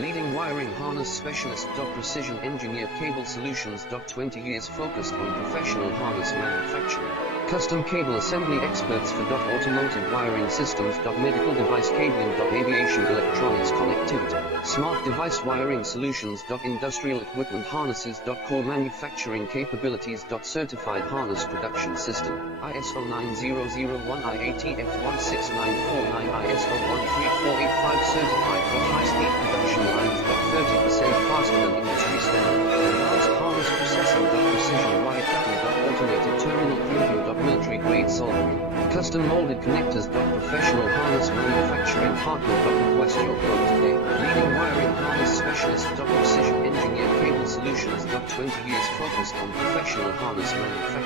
Leading wiring harness specialist. Precision engineered cable solutions. 20 years focused on professional harness manufacturing. Custom cable assembly experts for automotive wiring systems. Medical device cabling. Aviation electronics connectivity. Smart device wiring solutions. Industrial equipment harnesses. Core manufacturing capabilities. Certified harness production system. ISO 9001 IATF 16949 ISO 13485 certified for high-speed production lines. 30% faster than industry standard. Advanced harness processing. Precision wire cutting. Automated terminal crimping. Military grade soldering. Custom molded connectors. Professional harness manufacturing partner. Request your quote today. Leading wiring harness specialist. Precision engineered cable solutions. 20 years focused on professional harness manufacturing.